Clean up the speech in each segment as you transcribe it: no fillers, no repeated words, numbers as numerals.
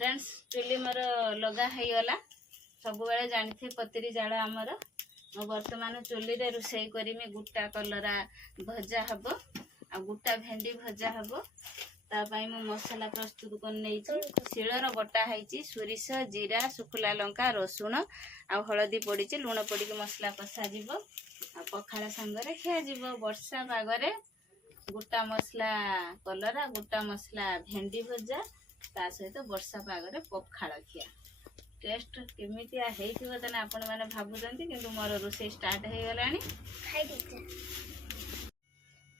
Friends चुली मोर लगा गला सब जानी पतरी जाड़ आमर मो बर्तमान चुली रे रोषे करमी गुटा कलरा भजा हम आ गुटा भेंडी भजा हम तापाई मु मसला प्रस्तुत कर शिलर बटा है सोरिष जीरा सुखला लंका रसुण आ हलदी पड़ी लुण पड़ी मसला कषा जीव आ पखाड़ सांगरे खियाजिव वर्षा पागरे गुटा मसला कलरा गुटा मसला भेंडी भजा ता सहित वर्षा पागरे पखाड़ खिया टेस्ट केमितिया हेइथिबो तने आपण माने भाबुचंती किंतु मोर रोषे स्टार्ट हे गलानी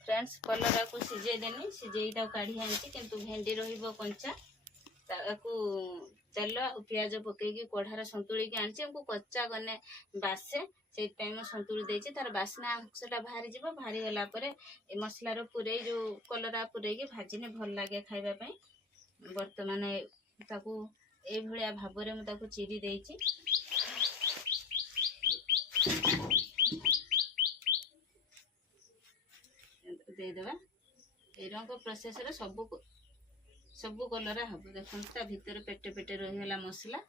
फ्रेंड्स कलरा को सिजे देनी सिजेईटा काढी आनची किंतु भेंडी रहिबो कंचा ताकू तेल प्याज पकेकी कढ़ार संतुड़ी के आनची हमको कच्चा गने बासे से टाइम संतुड़ी देछि तार बासना अंशटा बाहरी जीवो बाहरी गला परे ए मसला रो पुरे जो कलरा पुरे के भाजिने भल लागे खाइबा पई वर्तमान ताकू ए भलिया भाबरे म ताकू चिरी देछि दे देबा ए रंग प्रोसेस रे सब कलरा हम देखो ता भीतर पेटे पेटे रही गला मसला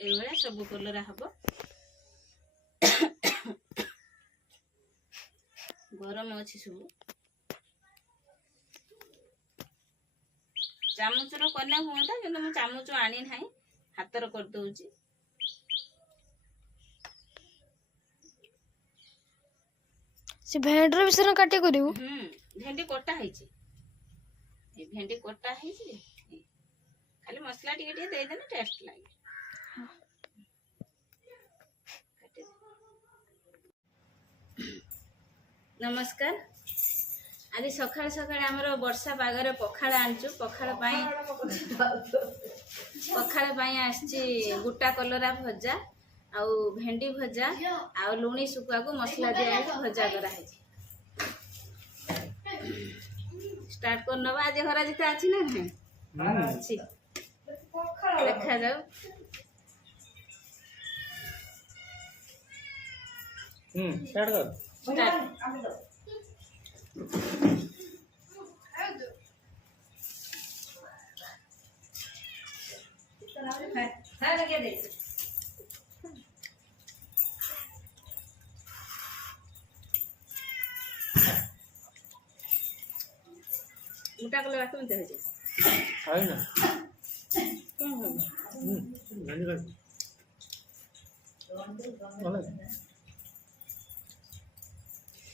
ए भलिया सब कलरा हम गरम अच्छी सब चामच कने हुआ कि मुझे चामच आनी ना हाथर कर दौची से भेंडर विषय काटे करिवु भेंडी कटा है भेंडी कटा है खाली मसला टिके टिके दे देना टेस्ट लागे नमस्कार आज सकाळ सकाळ आमर वर्षा पागरे पखाड़ आनचु पखाड़ पाई आछि गुटा कलरा भजा आउ भेंडी भजा आउ लुणी सुखा को मसला दिया भजा करा है स्टार्ट कर नबा आज हरा जिता अछि ना अछि देखा जाओ स्टार्ट कर स्टार्ट हां लगे दे गुटा कलर राखो मते हो जे है ना कोन हो गानी कर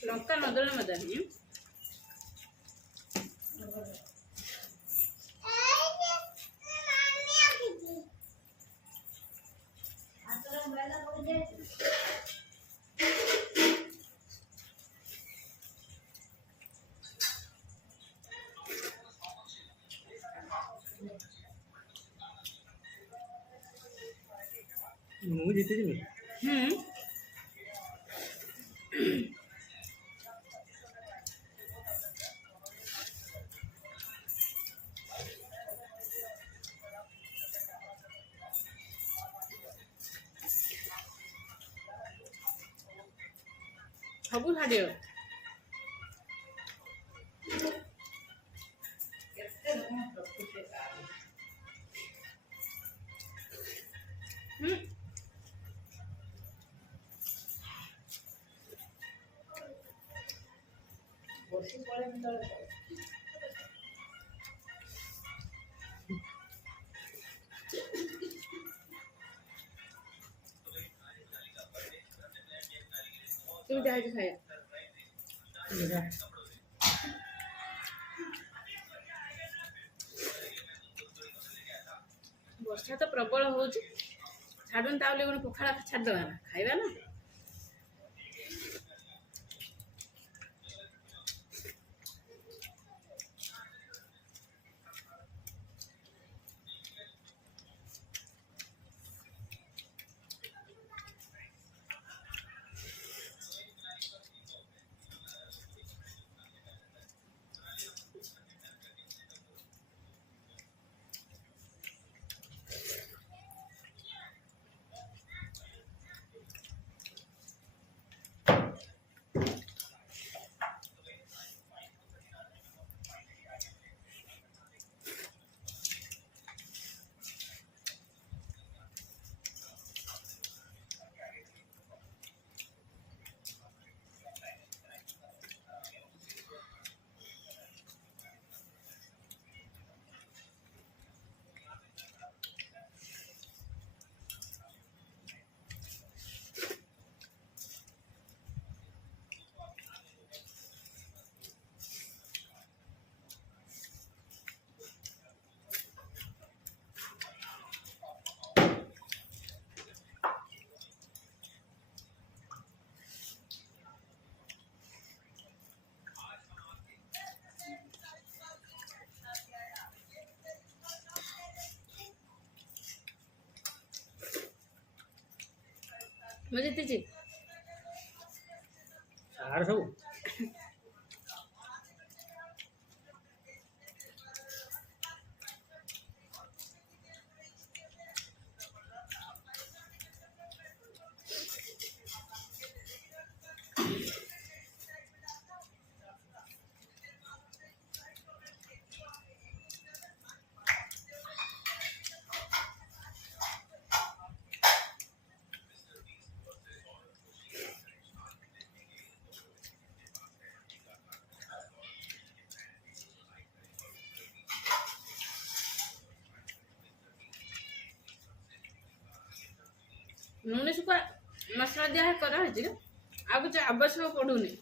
लंका नदल मदनी ମୁଁ ଜିତିଯିବି ସବୁ ଛାଡ଼ିବ କେମିତି ହେଇଛି ଖାଇବା ବର୍ଷା ତ ପ୍ରବଳ ହଉଛି ଛାଡୁନି ତା ବୋଲି କଣ ପଖାଳ ଛାଡ଼ିଦବା ନା ଖାଇବା ନା ମୁଁ ଜିତିଛି। ଛାଡ଼ ସବୁ। ଲୁଣି ଶୁଖୁଆ ମସଲା ଦିଆ କରାହେଇଛି ଆଉ କିଛି ଆବଶ୍ୟକ ପଡୁନି।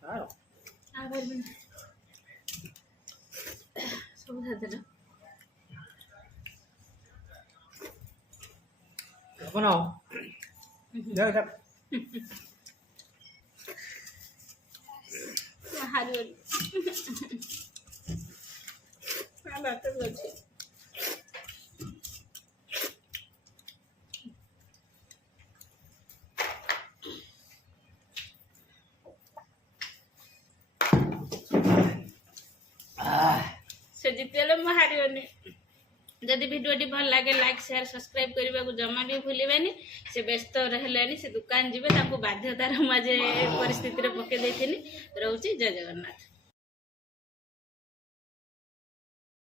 ଛାଡ଼। ସବୁ ଖାଇଦେଲ। ବନାଅ। ଯାଅ ଯାଅ। ହାରିଗଲି। ଭାତ ଅଛି। से जितले ମୁଁ ହାରିବନି। ଯଦି ଭିଡ଼ିଓଟି ଭଲ ଲାଗେ ଲାଇକ୍ ସେୟାର ସବସ୍କ୍ରାଇବ୍ କରିବାକୁ ଜମା ବି ଭୁଲିବେନି। ସେ ବ୍ୟସ୍ତ ରହିଲେନି, ସେ ଦୋକାନ ଯିବେ, ତାଙ୍କୁ ବାଧ୍ୟତାର ମୁଁ ଆଜି ପରିସ୍ଥିତିରେ ପକେଇ ଦେଇଥିଲି। ରହୁଛି, ଜୟ ଜଗନ୍ନାଥ।